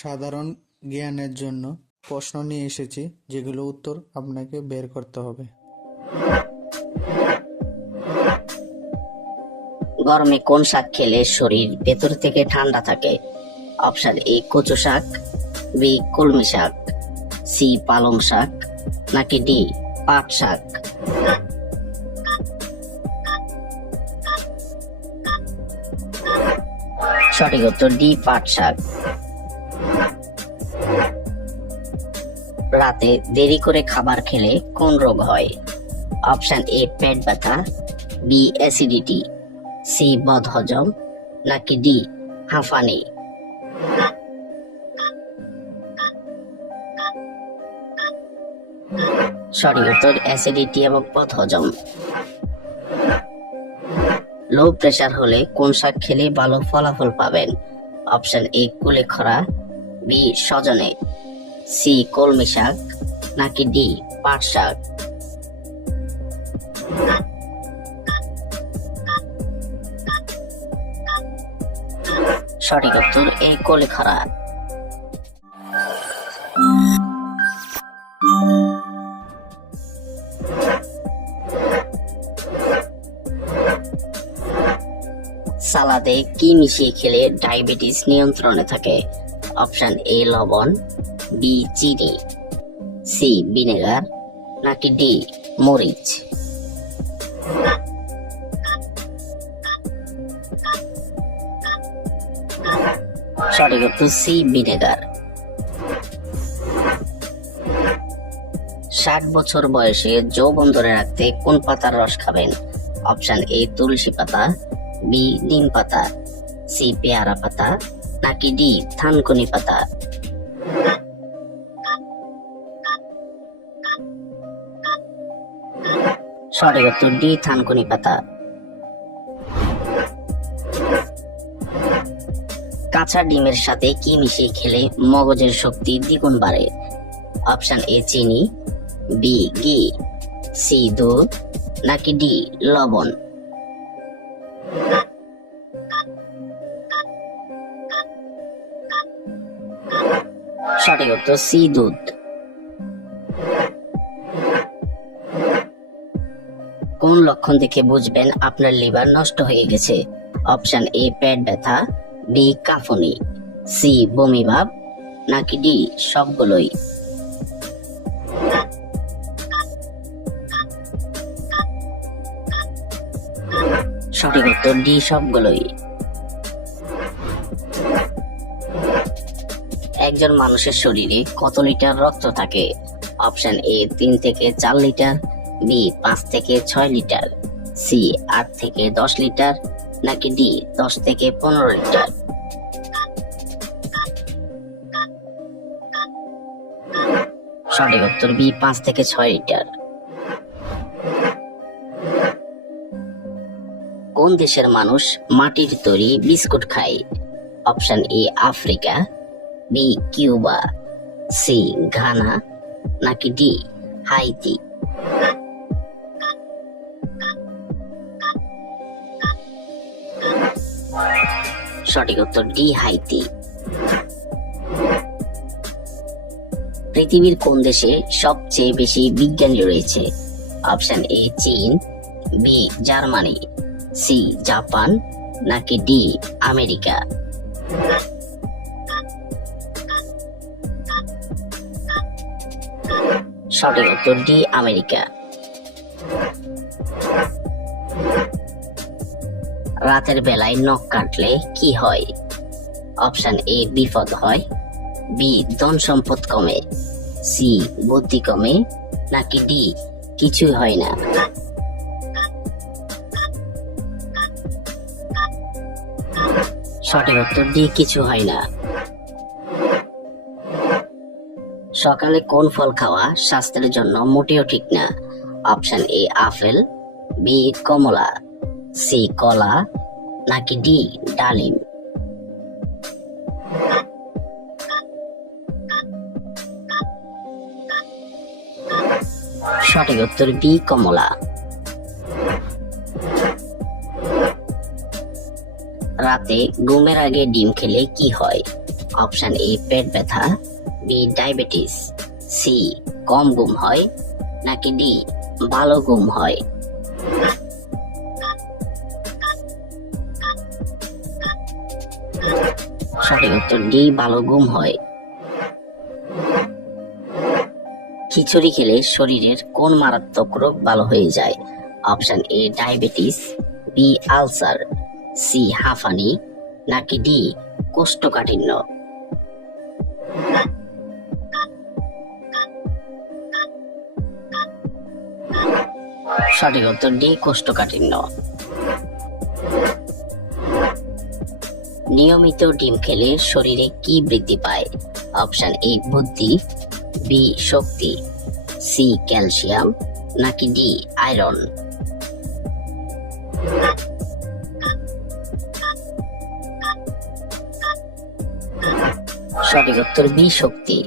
সাধারণ জ্ঞানের জন্য প্রশ্ন নিয়ে এসেছি, যেগুলো উত্তর আপনাকে বের করতে হবে। গরমে কোন শাক খেলে শরীর ভেতর থেকে ঠান্ডা থাকে? অপশন এ কচু শাক, বি কলমি শাক, সি পালং শাক, নাকি ডি পাট শাক? সঠিক উত্তর ডি পাট শাক। রাতে দেরি করে খাবার খেলে কোন রোগ হয়? অপশন এ পেট ব্যথা, বি অ্যাসিডিটি, সি বদহজম, নাকি ডি হাঁফানি? সঠিক উত্তর অ্যাসিডিটি এবং বদহজম। লো প্রেসার হলে কোন শাক খেলে ভালো ফলাফল পাবেন? অপশন এ কুলেখাড়া, বি সজনে, সি কলমি শাক, নাকি ডি পাট শাক? সঠিক উত্তর এ কুলেখাড়া। সালাদে কি মিশিয়ে খেলে ডায়াবেটিস নিয়ন্ত্রণে থাকে? অপশন এ লবণ, বি চিনি, সি ভিনেগার, নাকি ডি মরিচ? সঠিক উত্তর সি ভিনেগার। 60 বছর বয়সে যৌবন ধরে রাখতে কোন পাতার রস খাবেন? অপশন এ তুলসী পাতা, বি নিম পাতা, সি পেয়ারা পাতা, নাকি ডি থানকুনি পাতা? সঠিক উত্তর ডি থানকুনি পাতা। কাঁচা ডিমের সাথে কি মিশিয়ে খেলে মগজের শক্তি দ্বিগুণ বাড়ে? অপশন এ চিনি, বি ঘি, সি দুধ, নাকি ডি লবণ? সঠিক উত্তর সি দুধ। কোন লক্ষণ দেখে বুঝবেন আপনার লিভার নষ্ট হয়ে গেছে? অপশন এ পেট ব্যথা, বি কাঁপুনি, সি বমি ভাব, নাকি ডি সবগুলোই? সঠিক উত্তর ডি সবগুলোই। একজন মানুষের শরীরে কত লিটার রক্ত থাকে? অপশন এ 3 থেকে 4 লিটার, বি 5 থেকে 6 লিটার, সি 8 থেকে 10 লিটার, নাকি ডি 10 থেকে 15 লিটার? সঠিক উত্তর বি 5 থেকে 6 লিটার। কোন দেশের মানুষ মাটির তৈরি বিস্কুট খায়? Option A Africa, B Cuba, C Ghana, নাকি ডি হাইতি? সঠিক উত্তর ডি হাইতি। পৃথিবীর কোন দেশে সবচেয়ে বেশি বিজ্ঞানী রয়েছে? অপশন এ চীন, বি জার্মানি, সি জাপান, নাকি ডি আমেরিকা? সঠিক উত্তর ডি আমেরিকা। রাতের বেলায় নখ কাটলে কি হয়? অপশন এ বিপদ হয়, বি ধন সম্পদ কমে, সি বুদ্ধি কমে, নাকি ডি কিছুই হয় না? সঠিক উত্তর ডি কিছু হয় না। সকালে কোন ফল খাওয়া স্বাস্থ্যের জন্য মোটেও ঠিক না? অপশন এ আপেল, বি কমলা, সি কলা, নাকি ডি ডালিম? সঠিক উত্তর বি কমলা। রাতে ঘুমের আগে ডিম খেলে কি হয়? অপশন এ পেট ব্যথা, বি ডায়াবেটিস, সি কম ঘুম হয়, নাকি ডি ভালো ঘুম হয়। সঠিক উত্তর ডি ভালো ঘুম হয়। খিচুড়ি খেলে শরীরের কোন মারাত্মক রোগ ভালো হয়ে যায়? Option A diabetes, B ulcer, C হাঁফানি, নাকি ডি কোষ্ঠকাঠিন্য। সঠিক উত্তর ডি কোষ্ঠকাঠিন্য। নিয়মিত ডিম খেলে শরীরে কি বৃদ্ধি পায়? অপশন এ বুদ্ধি, বি শক্তি, সি ক্যালসিয়াম, নাকি ডি আয়রন। সঠিক উত্তর বি শক্তি।